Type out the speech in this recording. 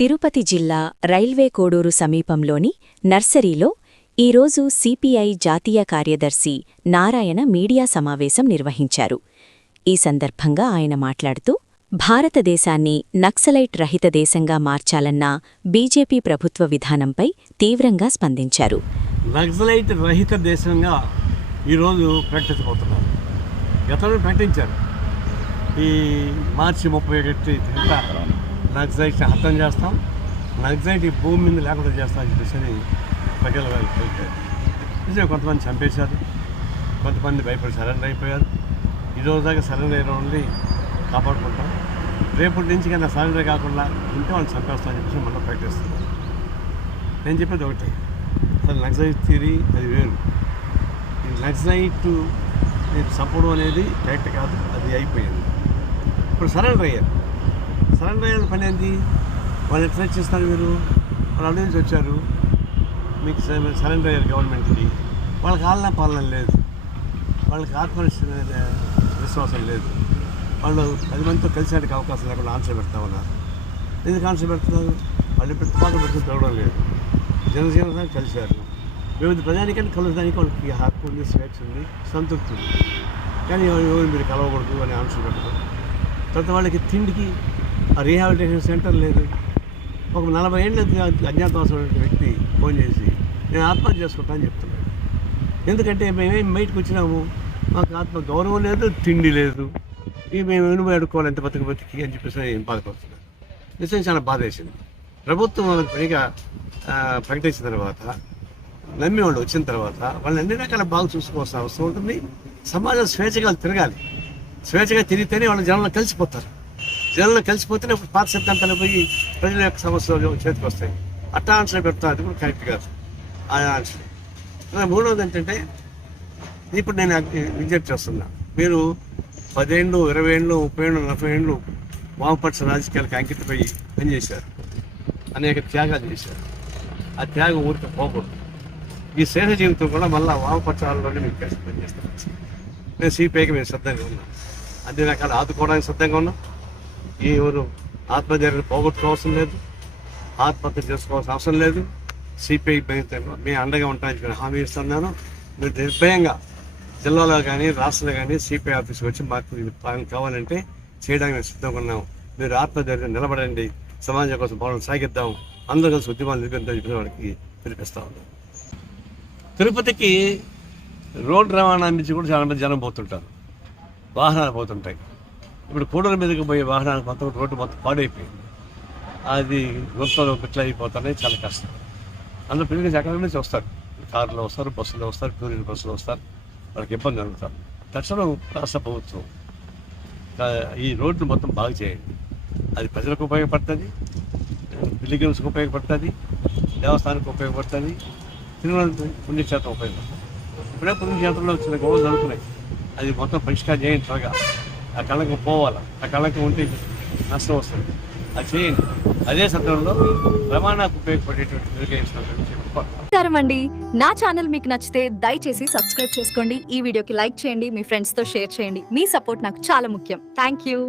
తిరుపతి జిల్లా రైల్వే కోడూరు సమీపంలోని నర్సరీలో ఈరోజు సిపిఐ జాతీయ కార్యదర్శి నారాయణ మీడియా సమావేశం నిర్వహించారు. ఈ సందర్భంగా ఆయన మాట్లాడుతూ భారతదేశాన్ని నక్సలైట్ రహిత దేశంగా మార్చాలన్న బీజేపీ ప్రభుత్వ విధానంపై తీవ్రంగా స్పందించారు. నక్సలైట్ రహిత దేశంగా ఈరోజు ప్రకటించబోతున్నారు. గతంలో ప్రకటించారు. ఈ మార్చి 31 నక్సలైట్ని హతం చేస్తాం, నక్సలైట్ ఈ భూమి మీద లేకుండా చేస్తామని చెప్పేసి ప్రజల వాళ్ళు కలిపారు. నిజంగా కొంతమంది చంపేశారు, కొంతమంది భయపడి సరెండర్ అయిపోయారు. ఈరోజు దాకా సరెండర్ అయిన వాళ్ళని కాపాడుకుంటాం. రేపటి నుంచి కన్నా సరెండర్ కాకుండా ఉంటే వాళ్ళు చంపేస్తామని చెప్పేసి మనం ప్రకటిస్తున్నాం. నేను చెప్పేది ఒకటే, అసలు నక్సలైట్ థియరీ అది వేరు. ఈ నక్సలైట్ చంపడం అనేది కరెక్ట్ కాదు, అది అయిపోయింది. ఇప్పుడు సరెండర్ అయ్యారు. సరెండర్ అయ్యే పని ఏంటి? వాళ్ళు ఎట్లా చేస్తారు? మీరు వాళ్ళు అడ్డు నుంచి వచ్చారు, మీకు సరెండర్ అయ్యారు గవర్నమెంట్కి. వాళ్ళకి ఆలన పాలన లేదు, వాళ్ళకి విశ్వాసం లేదు. వాళ్ళు 10 మందితో కలిసేటికి అవకాశం లేకుండా ఆన్సర్ పెడతా ఉన్నారు. ఎందుకు ఆన్సర్ పెడుతున్నారు? వాళ్ళు ప్రతిపాదన పెట్టుకుని తిరగడం లేదు. జనసేన కలిశారు. వివిధ ప్రజానికాన్ని కలవడానికి వాళ్ళకి హక్కు ఉంది, స్వేచ్ఛ ఉంది, సంతృప్తి ఉంది. కానీ ఎవరు మీరు కలవకూడదు అని ఆన్సర్ పెట్టడం. తర్వాత వాళ్ళకి తిండికి రీహాబిలిటేషన్ సెంటర్ లేదు. ఒక 40 ఏళ్ళ అజ్ఞాతవాసమైన వ్యక్తి ఫోన్ చేసి నేను ఆత్మహత్య చేసుకుంటానని చెప్తున్నాను. ఎందుకంటే మేమేం బయటకు వచ్చినాము, మాకు ఆత్మ గౌరవం లేదు, తిండి లేదు, ఇవి మేము వెనుబడి అడుక్కోవాలి ఎంత బతికి అని చెప్పేసి నేను బాధపడుతున్నాను. నిజంగా చాలా బాధ వేసింది. ప్రభుత్వం వాళ్ళకి పనిగా ప్రకటించిన తర్వాత, నమ్మి వాళ్ళు వచ్చిన తర్వాత వాళ్ళని అన్ని రకాల బాగా చూసుకోవాల్సిన అవసరం ఉంటుంది. సమాజం స్వేచ్ఛగా తిరగాలి. స్వేచ్ఛగా తిరిగితేనే వాళ్ళు జనంలో కలిసిపోతారు. జనంలో కలిసిపోతేనే ఇప్పుడు పాత సిద్ధాంతాలు పోయి ప్రజల యొక్క సమస్యలు చేతికి వస్తాయి. అట్టా ఆన్సర్ పెడతాను, అది కూడా కరెక్ట్ కాదు. ఆ ఆన్సర్. మూడవది ఏంటంటే, ఇప్పుడు నేను విజ్ఞప్తి చేస్తున్నా, మీరు 10 ఏళ్ళు, 20 ఏళ్ళు, 30 ఏళ్ళు, 40 ఏళ్ళు వామపక్ష రాజకీయాలకు అంకితమై పనిచేశారు. అనేక త్యాగాలు చేశారు. ఆ త్యాగం ఊరికి పోకూడదు. ఈ శేష జీవితం కూడా మళ్ళీ వామపక్షాలలోనే మీకు కలిసి పనిచేస్తాను. నేను సిపిఐకి మేము సిద్ధంగా ఉన్నాం. అన్ని రకాలు ఆదుకోవడానికి సిద్ధంగా ఉన్నాం. ఎవరు ఆత్మధైర్యాన్ని పోగొట్టుకోవాల్సిన లేదు, ఆత్మహత్య చేసుకోవాల్సిన అవసరం లేదు. సిపిఐ మేము అండగా ఉంటామని హామీ ఇస్తున్నాను. మీరు నిర్భయంగా జిల్లాలో కానీ రాష్ట్రంలో కానీ సిపిఐ ఆఫీస్కి వచ్చి మాకు కావాలంటే చేయడానికి మేము సిద్ధంగా ఉన్నాం. మీరు ఆత్మధైర్యం నిలబడండి, సమాజం కోసం పోరాటం సాగిద్దాం, అందరూ కలిసి ఉద్యమాలు నిర్వహిద్దాం చెప్పిన వాడికి పిలిపిస్తా ఉన్నాం. తిరుపతికి రోడ్డు రవాణా నుంచి కూడా చాలా మంది జనం పోతుంటారు, వాహనాలు పోతుంటాయి. ఇప్పుడు కూడల మీదకి పోయే వాహనాలు మొత్తం రోడ్డు మొత్తం పాడైపోయింది. అది గుర్తలు పిట్ల అయిపోతున్నాయి, చాలా కష్టం. అందులో పిల్లలు ఎక్కడి నుంచి వస్తారు, కారులో వస్తారు, బస్సులో వస్తారు, టూరిస్ట్ బస్సులో వస్తారు, వాళ్ళకి ఇబ్బంది జరుగుతారు. తక్షణం రాష్ట్ర ప్రభుత్వం ఈ రోడ్డు మొత్తం బాగు చేయండి. అది ప్రజలకు ఉపయోగపడుతుంది, పిలిగ్రిమ్స్కి ఉపయోగపడుతుంది, దేవస్థానానికి ఉపయోగపడుతుంది, తిరుమల పుణ్యక్షేత్రం ఉపయోగపడుతుంది. ఇప్పుడే పుణ్యక్షేత్రంలో చిన్న గొడవలు జరుగుతున్నాయి. అది మొత్తం పరిష్కారం చేయండి త్వరగా. ఆ కళకు పోవాలి, ఆ కళకు ఉంటే నష్టం వస్తుంది. అది చేయండి. అదే సందర్భంలో రవాణాకు ఉపయోగపడేటువంటి నమస్కారం అండి. నా ఛానల్ మీకు నచ్చితే దయచేసి సబ్స్క్రైబ్ చేసుకోండి. ఈ వీడియోకి లైక్ చేయండి, మీ ఫ్రెండ్స్తో షేర్ చేయండి. మీ సపోర్ట్ నాకు చాలా ముఖ్యం. Thank you.